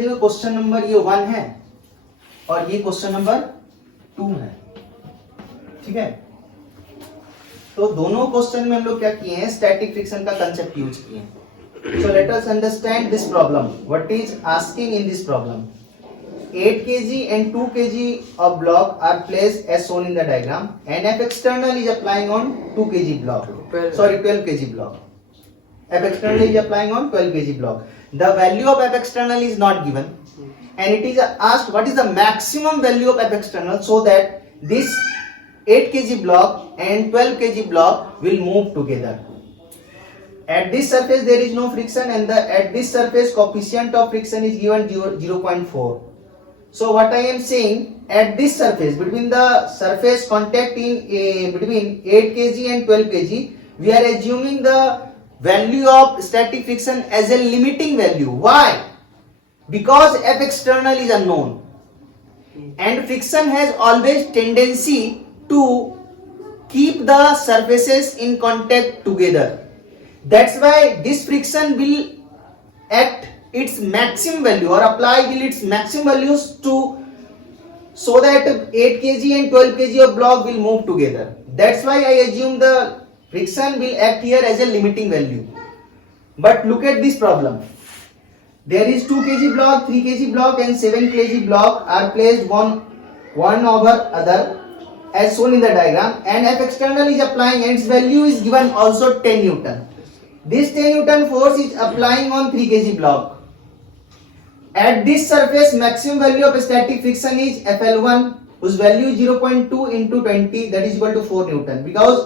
देखो question number ये 1 है और ये क्वेश्चन नंबर 2 है, ठीक है। तो दोनों क्वेश्चन में हम लोग क्या किए हैं, स्टैटिक फ्रिक्शन का कंसेप्ट यूज किए हैं। So let us understand this problem, what is asking in this problem. 8 kg and 2 kg of block are placed as shown in the diagram and F external is applying on 2 kg block. 12 kg block. F external is applying on 12 kg block. The value of F external is not given and it is asked what is the maximum value of F external so that this 8 kg block and 12 kg block will move together. At this surface there is no friction and at this surface coefficient of friction is given 0.4. So what I am saying, at this surface, between the surface contact between 8 kg and 12 kg, we are assuming the value of static friction as a limiting value. Why? Because F external is unknown and friction has always tendency to keep the surfaces in contact together. That's why this friction will act its maximum value or apply will its maximum values to so that 8 kg and 12 kg of block will move together. That's why I assume the friction will act here as a limiting value. But look at this problem. There is 2 kg block, 3 kg block and 7 kg block are placed one over other as shown in the diagram and F external is applying and its value is given also 10 Newton. This 10 Newton force is applying on 3 kg block. At this surface maximum value of static friction is FL1 whose value is 0.2 into 20 that is equal to 4 Newton because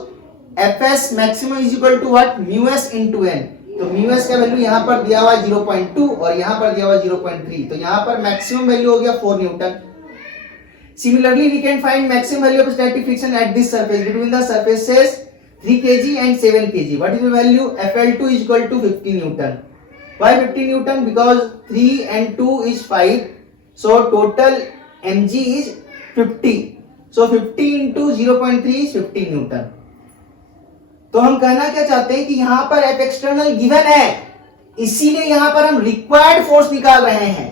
Fs maximum is equal to what, mu s into n. तो mu s का value यहाँ पर दिया हुआ है 0.2 और यहाँ पर दिया हुआ है 0.3, तो यहाँ पर मैक्सिमम वैल्यू हो गया 4 Newton. Similarly we can find maximum value of static friction at this surface between the surfaces 3 kg and 7 kg. What is the value? FL2 is equal to 50 Newton. Why 50 Newton? Because 3 and 2 is 5. So total mg is 50. So 50 into 0.3 is 50 Newton. तो हम कहना क्या चाहते हैं कि यहां पर F external given है, इसीलिए यहां पर हम रिक्वायर्ड फोर्स निकाल रहे हैं.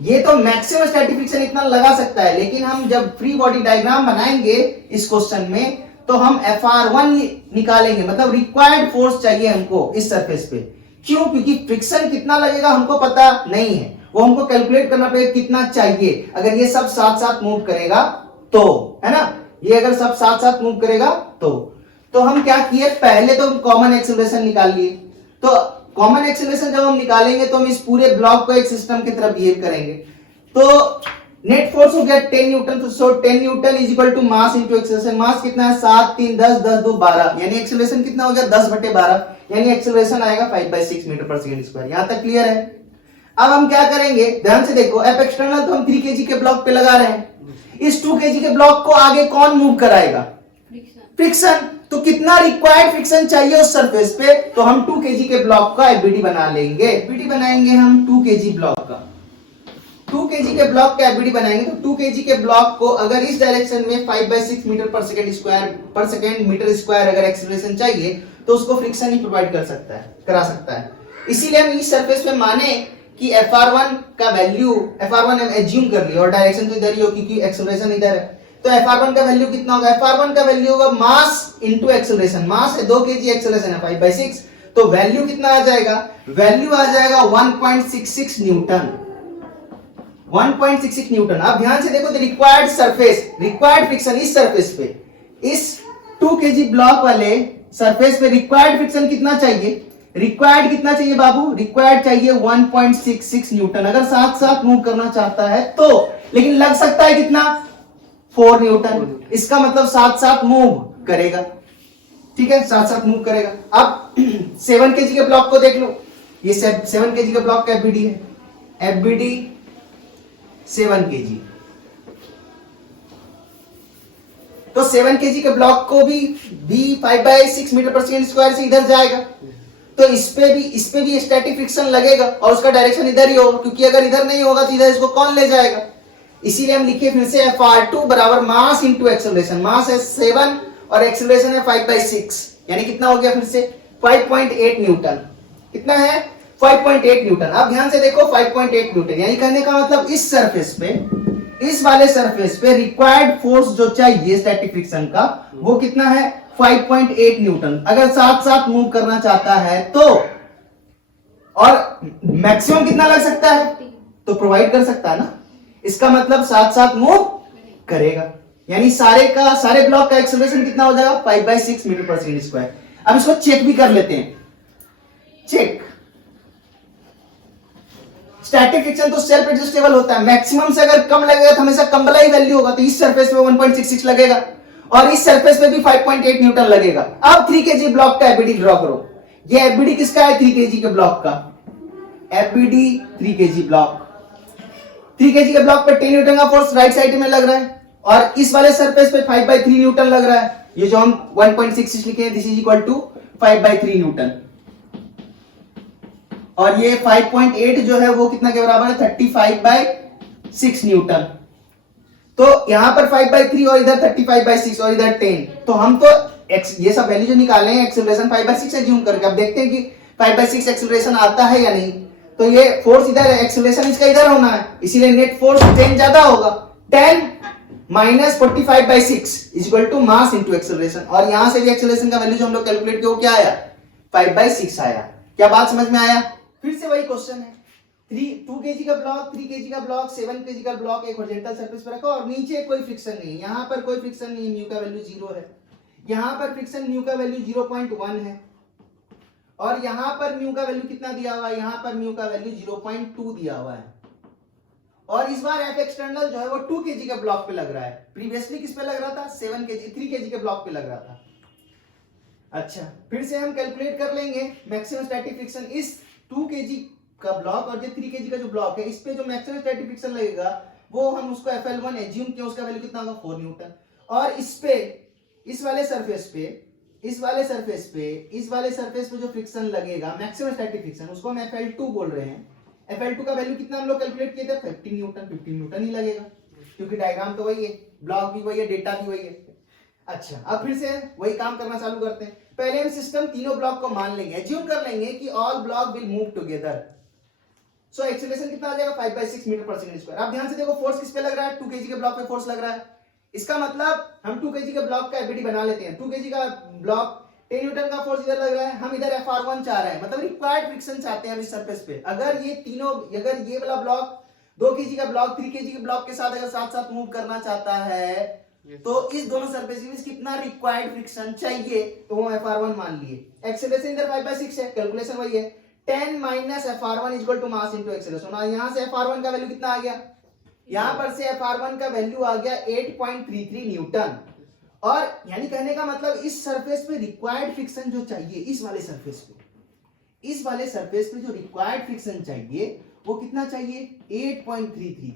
ये तो मैक्सिमम स्टैटिक फ्रिक्शन इतना लगा सकता है, लेकिन हम जब फ्री बॉडी डायग्राम बनाएंगे इस क्वेश्चन में तो हम FR1 निकालेंगे, मतलब रिक्वायर्ड फोर्स चाहिए हमको इस सरफेस पे. क्यों? क्योंकि फ्रिक्शन कितना लगेगा हमको पता नहीं है, वो हमको कैलकुलेट करना पड़ेगा कितना चाहिए. अगर ये सब साथ साथ मूव करेगा तो, है ना, ये अगर सब साथ साथ मूव करेगा तो हम क्या किए, पहले तो कॉमन एक्सेलरेशन निकाल लिए. तो कॉमन एक्सेलरेशन जब हम निकालेंगे तो हम इस पूरे ब्लॉक को एक सिस्टम की तरह बिहेव करेंगे. तो नेट फोर्स हो गया 10 न्यूटन. तो so 10 newton is equal to mass into acceleration. Mass कितना है 7 3 10 10 2 12, यानी एक्सेलरेशन कितना हो गया 10/12, यानी एक्सेलरेशन आएगा 5/6 मीटर पर सेकंड स्क्वायर. यहां तक क्लियर है? अब हम क्या करेंगे, ध्यान से देखो. F एक्सटर्नल तो हम 3 kg के ब्लॉक पे लगा रहे हैं. इस 2 kg के ब्लॉक को आगे कौन मूव कराएगा? फ्रिक्शन. तो कितना रिक्वायर्ड फ्रिक्शन चाहिए उस सरफेस पे, तो हम 2 kg के ब्लॉक का एफबीडी बना लेंगे. एफबीडी बनाएंगे हम 2 kg ब्लॉक का. 2 kg के ब्लॉक का एफबीडी बनाएंगे तो 2 kg के ब्लॉक को अगर इस डायरेक्शन में 5/6 मीटर पर सेकंड स्क्वायर मीटर स्क्वायर अगर एक्सेलरेशन चाहिए तो उसको फ्रिक्शन ही प्रोवाइड करा सकता है. इसीलिए हम इस सरफेस पे माने कि FR1 का वैल्यू, FR1 हम एज्यूम कर लिया और डायरेक्शन तो इधर ही हो क्योंकि एक्सेलरेशन इधर है. तो FR1 का वैल्यू कितना होगा? FR1 का वैल्यू होगा मास इनटू एक्सेलरेशन. मास है 2 kg, एक्सेलरेशन है 5/6, तो वैल्यू कितना आ जाएगा? वैल्यू आ जाएगा 1.66 न्यूटन. 1.66 न्यूटन. अब ध्यान से देखो, रिक्वायर्ड सरफेस, रिक्वायर्ड फ्रिक्शन इस सरफेस पे, इस 2 kg ब्लॉक वाले सरफेस पे रिक्वायर्ड फ्रिक्शन कितना चाहिए? रिक्वायर्ड कितना चाहिए बाबू? रिक्वायर्ड चाहिए 1.66 न्यूटन अगर साथ साथ मूव करना चाहता है तो. लेकिन लग सकता है कितना? 4 न्यूटन. इसका मतलब साथ साथ मूव करेगा. ठीक है, साथ साथ मूव करेगा. अब 7 kg के ब्लॉक को देख लो. ये 7 kg के ब्लॉक का एफबीडी है. FBD 7 kg. तो 7 kg के ब्लॉक को भी 5/6 मीटर पर सेकंड स्क्वायर से इधर जाएगा. तो इस पे भी स्टैटिक फ्रिक्शन लगेगा और उसका डायरेक्शन इधर ही होगा, क्योंकि अगर इधर नहीं होगा तो इधर इसको कौन ले जाएगा. इसीलिए हम लिखे फिर से FR2 बराबर मास इनटू एक्सेलरेशन. मास है 7 और एक्सेलरेशन है 5/6, यानी कितना हो गया फिर से 5.8 न्यूटन. कितना है 5.8 न्यूटन। अब ध्यान से देखो 5.8 न्यूटन, यानी कहने का मतलब इस सरफेस पे, इस वाले सरफेस पे रिक्वायर्ड फोर्स जो चाहिए स्टैटिक फ्रिक्शन का वो कितना है 5.8 न्यूटन। अगर साथ साथ मूव करना चाहता है तो, और मैक्सिमम कितना लग सकता है तो प्रोवाइड कर सकता है ना, इसका मतलब साथ साथ मूव करेगा, यानी सारे ब्लॉक का एक्सेलरेशन कितना हो जाएगा 5/6 मीटर पर सेकंड स्क्वायर। अब इसको चेक भी कर लेते हैं। चेक, स्टैटिक फ्रिक्शन तो सेल्फ एडजस्टेबल होता है, मैक्सिमम से अगर कम लगेगा तो हमेशा कम वाला ही वैल्यू होगा, तो इस सरफेस पे 1.66 लगेगा और इस सरफेस पे भी 5.8 न्यूटन लगेगा। अब 3 kg ब्लॉक का एफबीडी ड्रॉ करो। ये एफबीडी किसका है 3 kg के ब्लॉक का, एफबीडी 3 kg ब्लॉक, 3 kg के ब्लॉक पे 10 न्यूटन का फोर्स राइट साइड में लग रहा है और इस वाले सरफेस पे 5/3 न्यूटन लग रहा है। ये जो हम 1.66 लिखे हैं this is equal to 5/3 newton, और ये 5.8 जो है वो कितना के बराबर है 35/6 न्यूटन। तो यहां पर 5/3 और इधर 35/6 और इधर 10, तो हम तो ये सब वैल्यू जो निकाले हैं एक्सेलरेशन 5/6 एज्यूम करके, अब देखते हैं कि 5/6 एक्सेलरेशन आता है या नहीं। तो ये फोर्स इधर है, एक्सेलरेशन इसका इधर होना है, इसीलिए नेट फोर्स 10 ज्यादा होगा, 10 minus 45/6 is equal to mass into acceleration, और यहां से भी एक्सेलरेशन का वैल्यू जो हम लोग कैलकुलेट किया वो क्या आया 5/6 आया। क्या बात समझ में आया? फिर से वही क्वेश्चन है, 2 kg का ब्लॉक, 3 kg का ब्लॉक, 7 kg का ब्लॉक एक हॉरिजॉन्टल सरफेस पर रखा और नीचे कोई फ्रिक्शन नहीं है, यहां पर कोई फ्रिक्शन नहीं, म्यू का वैल्यू 0 है, यहां पर फ्रिक्शन म्यू का वैल्यू 0.1 है और यहां पर म्यू का वैल्यू कितना दिया हुआ है, यहां पर म्यू का वैल्यू 0.2 दिया हुआ है, और इस बार एफ एक्सटर्नल जो है वो 2 kg के ब्लॉक पे लग रहा है, प्रीवियसली किस पे लग रहा था 3 kg के ब्लॉक पे लग रहा था। अच्छा, फिर से हम कैलकुलेट कर लेंगे मैक्सिमम स्टैटिक फ्रिक्शन इस 2 kg का ब्लॉक और जो 3 kg का जो ब्लॉक है इस पे जो मैक्सिमम स्टैटिक फ्रिक्शन लगेगा वो हम उसको FL1 एज्यूम किया, उसका वैल्यू कितना होगा 4 न्यूटन, और इस पे इस वाले सरफेस पे जो फ्रिक्शन लगेगा मैक्सिमम स्टैटिक फ्रिक्शन उसको हम FL2 बोल रहे हैं। FL2 का वैल्यू कितना हम लोग कैलकुलेट किए थे 15 न्यूटन ही लगेगा, क्योंकि डायग्राम तो वही है, ब्लॉक भी वही है, डेटा भी वही है। अच्छा, अब फिर से वही काम करना चालू करते हैं। पहले हम सिस्टम तीनों ब्लॉक को मान लेंगे, एज्यूम कर लेंगे कि all block will move together, so acceleration कितना आ जाएगा 5/6 मीटर पर सेकंड स्क्वायर। अब ध्यान से देखो फोर्स किस पे लग रहा है 2 kg के ब्लॉक पे फोर्स लग रहा है, इसका मतलब हम 2 kg के ब्लॉक का एफबीडी बना लेते हैं। 2 kg का ब्लॉक 10 न्यूटन का फोर्स इधर लग रहा है, हम इधर FR1 चाह रहे हैं, मतलब रिक्वायर्ड फ्रिक्शन चाहते हैं हम इस सरफेस पे। अगर ये वाला ब्लॉक 2 kg का ब्लॉक 3 kg के ब्लॉक के साथ अगर साथ साथ मूव करना चाहता है तो इस दोनों सरफेस में कितना रिक्वायर्ड फ्रिक्शन चाहिए, तो हम FR1 मान लिए। एक्सेलरेशन इधर 5/6 है, कैलकुलेशन वही है 10 minus FR1 equal to mass into acceleration, और यहां से FR1 का वैल्यू कितना आ गया, यहां पर से FR1 का वैल्यू आ गया 8.33 न्यूटन, और यानी कहने का मतलब इस सरफेस पे रिक्वायर्ड फ्रिक्शन जो चाहिए इस वाले सरफेस पे जो रिक्वायर्ड फ्रिक्शन चाहिए वो कितना चाहिए 8.33,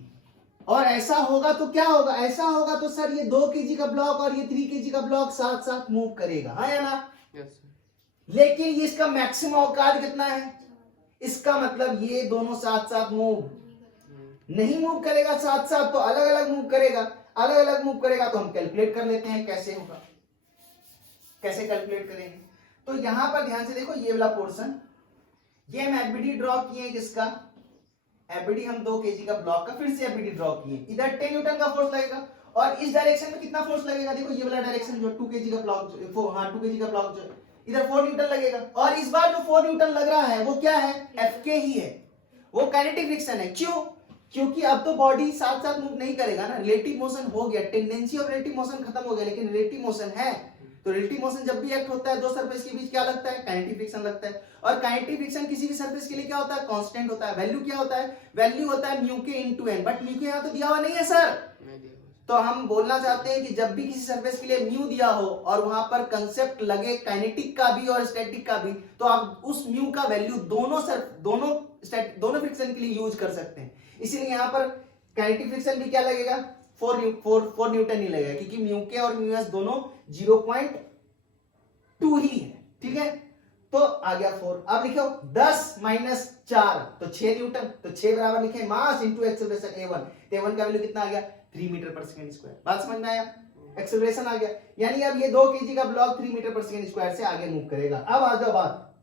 और ऐसा होगा तो क्या होगा, ऐसा होगा तो सर ये 2 kg का ब्लॉक और ये 3 kg का ब्लॉक साथ साथ मूव करेगा, हाँ या ना? yes, लेकिन ये इसका मैक्सिमम औकात कितना है, इसका मतलब ये दोनों साथ साथ मूव नहीं मूव करेगा, साथ साथ तो अलग अलग मूव करेगा, अलग अलग मूव करेगा। तो हम कैलकुलेट कर लेते हैं कैसे होगा, कैसे कैलकुलेट करेंगे। तो यहां पर ध्यान से देखो ये वाला पोर्शन, ये हम एफबीडी ड्रॉ किए, जिसका एफबीडी हम 2 kg का ब्लॉक का फिर से एफबीडी ड्रॉ किए, इधर 10 न्यूटन का फोर्स लगेगा और इस डायरेक्शन में कितना फोर्स लगेगा, देखो ये वाला डायरेक्शन जो 2 kg का ब्लॉक 2 kg का ब्लॉक जो इधर 4 न्यूटन लगेगा, और इस बार जो 4 न्यूटन लग रहा है वो क्या है एफके ही है, वो काइनेटिक फ्रिक्शन है। क्यों? क्योंकि अब तो बॉडी साथ साथ मूव नहीं करेगा ना, रिलेटिव मोशन हो गया, टेंडेंसी ऑफ रिलेटिव मोशन खत्म हो गया, लेकिन रिलेटिव मोशन है, तो रिलेटिव मोशन जब भी एक्ट होता है दो सरफेस के बीच क्या लगता है काइनेटिक फ्रिक्शन लगता है, और काइनेटिक फ्रिक्शन किसी भी सरफेस के लिए क्या होता है कांस्टेंट होता है। वैल्यू क्या होता है, वैल्यू होता है म्यू के इनटू एन, बट म्यू के यहां तो दिया हुआ नहीं है सर, तो हम बोलना चाहते हैं कि जब भी किसी सरफेस के लिए म्यू दिया हो और वहां पर कंसेप्ट लगे काइनेटिक का भी और स्टैटिक का भी, तो आप उस म्यू का वैल्यू दोनों फ्रिक्शन के लिए यूज कर सकते हैं। इसीलिए यहां पर काइनेटिक फ्रिक्शन भी क्या लगेगा 4 न्यूटन ही लगेगा, क्योंकि म्यू के और म्यू एस दोनों 0.2 ही है, ठीक है। तो आ गया 4, अब लिखो 10 माइनस 4 तो 6 न्यूटन, तो 6 बराबर लिखे मास इंटू एक्सेलरेशन A1, तो A1 का वैल्यू कितना आ गया 3 मीटर पर सेकंड स्क्वायर। बात समझ में आया, एक्सेलरेशन आ गया, यानी अब ये 2 kg का ब्लॉक 3 मीटर पर सेकंड स्क्वायर से आगे मूव करेगा। अब आ जाओ बात,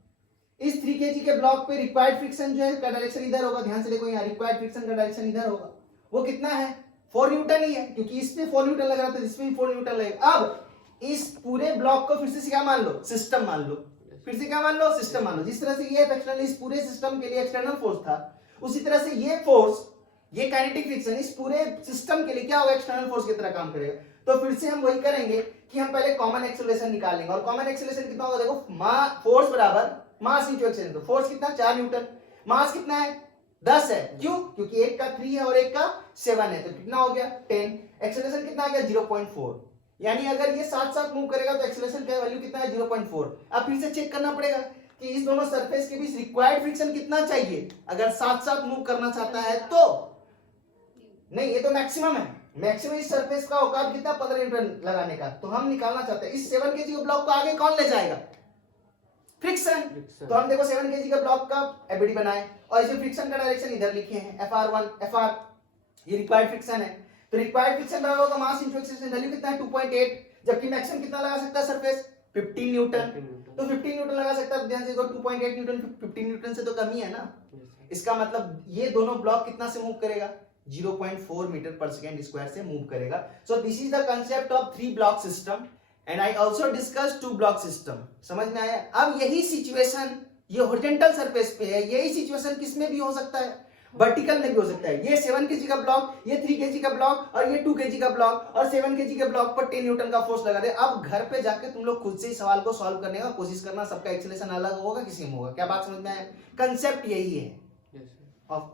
इस 3 kg के ब्लॉक पे रिक्वायर्ड फ्रिक्शन जो है का डायरेक्शन इधर होगा, ध्यान से देखो यहाँ रिक्वायर्ड फ्रिक्शन का डायरेक्शन इधर होगा, वो कितना है 4 न्यूटन ही है, क्योंकि इसमें 4 न्यूटन लग रहा था, इसमें भी 4 न्यूटन लगेगा। अब इस पूरे ब्लॉक को फिर से क्या मान लो, सिस्टम मान लो, फिर से क्या मान लो, सिस्टम मान लो। जिस तरह से ये एक्सटर्नल इस पूरे सिस्टम के लिए एक्सटर्नल फोर्स था, उसी तरह से ये फोर्स, ये काइनेटिक फ्रिक्शन इस पूरे सिस्टम के लिए क्या होगा, एक्सटर्नल फोर्स की तरह काम करेगा। तो फिर से हम वही करेंगे कि हम पहले कॉमन एक्सेलरेशन निकालेंगे, और कॉमन एक्सेलरेशन कितना होगा, देखो फोर्स बराबर मास इंटू एक्सेलरेशन। तो फोर्स कितना 4 न्यूटन, मास कितना है 10 है, क्यों, क्योंकि एक का 3 है और एक का 7 है, तो कितना हो गया 10। एक्सेलरेशन कितना आ गया 0.4, यानी अगर ये साथ साथ मूव करेगा तो एक्सेलरेशन का वैल्यू कितना है 0.4। अब फिर से चेक करना पड़ेगा कि इस दोनों सरफेस के बीच रिक्वायर्ड फ्रिक्शन कितना चाहिए, अगर साथ साथ मूव करना चाहता है तो नहीं, ये तो मैक्सिमम है, मैक्सिमम इस सरफेस का औकात कितना 15 न्यूटन लगाने का, तो हम निकालना चाहते हैं इस 7 kg के ब्लॉक को आगे कौन ले जाएगा, फ्रिक्शन। तो हम देखो 7 kg का ब्लॉक का एबीडी बनाए और इसे फ्रिक्शन का डायरेक्शन इधर लिखे हैं FR1 FR, ये रिक्वायर्ड फ्रिक्शन है, तो रिक्वायर्ड फ्रिक्शन बराबर होगा मास इनटू एक्सेलरेशन, वैल्यू कितना है 2.8, जबकि मैक्सिमम कितना लगा सकता है सरफेस 15 न्यूटन, तो 15 न्यूटन लगा सकता है। ध्यान से देखो 2.8 न्यूटन 15 न्यूटन से तो कम ही है ना, इसका मतलब ये दोनों ब्लॉक कितना से मूव करेगा 0.4 मीटर पर सेकेंड स्क्वायर से मूव करेगा। So this is the concept of 3 block system and I also discuss 2 block system. समझ में आया। अब यही सिचुएशन ये हॉरिजॉन्टल सरफेस पे है, यही सिचुएशन किस में भी हो सकता है, वर्टिकल में भी हो सकता है। ये 7 kg का ब्लॉक, ये 3 kg का ब्लॉक और ये 2 kg का ब्लॉक और 7 kg के ब्लॉक पर 10 न्यूटन का फोर्स लगा दे। अब घर पे जाके तुम लोग खुद से ही सवाल को सॉल्व करने का कोशिश करना, सबका एक्सेलरेशन अलग होगा, किसी में होगा। क्या बात समझ में आया, कंसेप्ट यही है। ऑफ